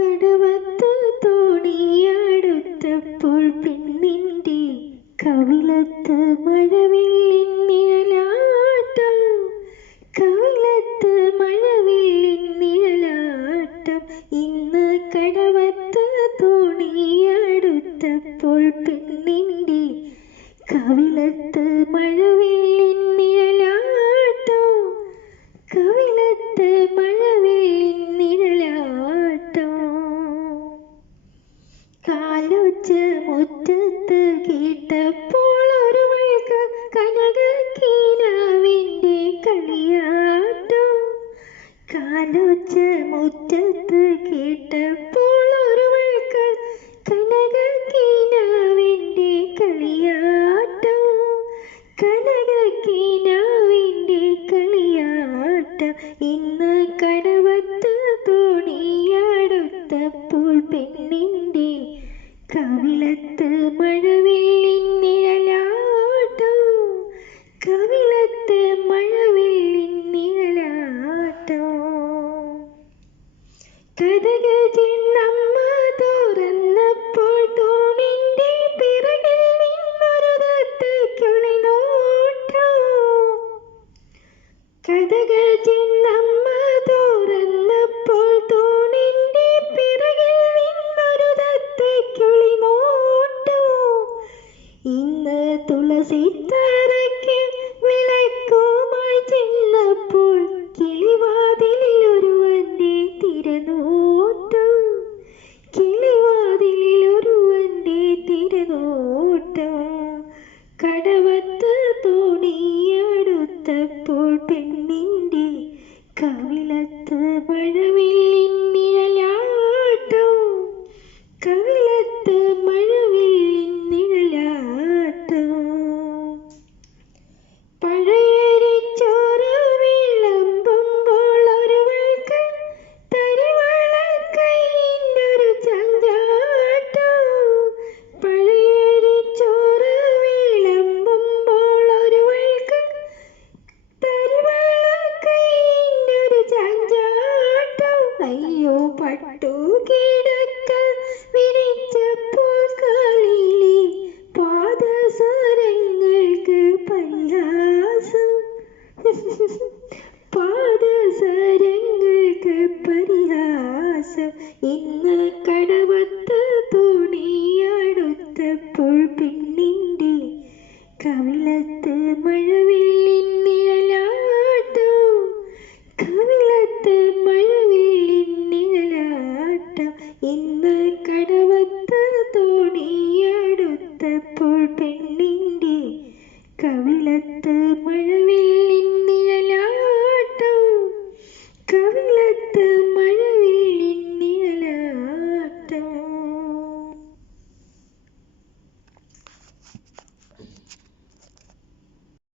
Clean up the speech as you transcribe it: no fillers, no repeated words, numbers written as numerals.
കടവത്ത് തോണിയടുത്തപ്പോൾ പെണ്ണിൻ്റെ കവിളത്ത് മഴവില്ലിൻ നിഴലാട്ടം. കവിളത്ത് മഴവില്ലിൻ നിഴലാട്ടം. ഇന്ന് കടവത്ത് തോണിയടുത്തപ്പോൾ പെണ്ണിൻ്റെ കവിളത്ത് മഴവില്ലിൻ നിഴലാട്ടം. കവിളത്ത് മഴവില്ലിൻ നിഴലാട്ടം. കാലൊച്ച മുറ്റത്ത് കേട്ടപ്പോൾ ഒരുവൾക്ക് കനകക്കിനാവിൻ്റെ കളിയാട്ടം. കാലൊച്ച മുറ്റത്ത് കേട്ടപ്പോൾ ഒരുവൾക്ക് കനകക്കിനാവിൻ്റെ കളിയാട്ടം. കനകക്കിനാവിൻ്റെ കളിയാട്ടം. ഇന്ന് കടവത്ത് തോണിയടുത്തപ്പോൾ പെണ്ണിൻ്റെ കവിളത്ത് മഴവില്ലിൻ നിഴലാട്ടം. കവിളത്ത് മഴവില്ലിൻ നിഴലാട്ടം. കതക് തുറന്നപ്പോൾ തൂണിൻ്റെ പിറകിൽ നിന്നൊരു തത്തയ്ക്കൊളി നോട്ടം. കതക് തുറന്നപ്പോൾ തൂണിൻ്റെ പിറകിൽ നിന്നൊരു തത്തയ്ക്കൊളി നോട്ടം. ഇന്ന് തുളസിത്തറയ്ക്ക് വിളക്കുമായി ചെന്നപ്പോൾ കിളിവാതിലിൽ ഒരുവന്റെ തിരനോട്ടം. കിളിവാതിലിൽ ഒരുവന്റെ തിരനോട്ടം. കടവത്ത് തോണിയടുത്തപ്പോൾ പെണ്ണിൻ്റെ കവിളത്ത് മഴവില്ലിൻ നിഴലാട്ടം. കവിളത്ത് മഴവില്ലിൻ നിഴലാട്ടം. പഴയരിച്ചോറ് വിളമ്പുമ്പോൾ ഒരുവൾക്ക് തരിവളക്കൈയിന്നൊരു ചങ്കാട്ടം. പഴയരിച്ചോറ് വിളമ്പുമ്പോൾ ഒരുവൾക്ക് തരിവളക്കൈയിന്നൊരു ചങ്കാട്ടം. അയ്യോ പട്ടു കിടക്ക വിരിച്ചപ്പോൾ കാലിലെ പാദസരങ്ങൾക്ക് പരിഹാസം. പാദസരങ്ങൾക്ക് പരിഹാസം. ഇന്ന് കടവത്ത് തോണിയടുത്തപ്പോൾ പെണ്ണിൻ്റെ കവിളത്ത് മഴവില്ലിൻ നിഴലാട്ടം. കവിളത്ത് മഴവില്ലിൻ നിഴലാട്ടം. ഇന്ന് കടവത്ത് തോണിയടുത്തപ്പോൾ പെണ്ണിൻ്റെ കവിളത്ത് മഴവില്ലിൻ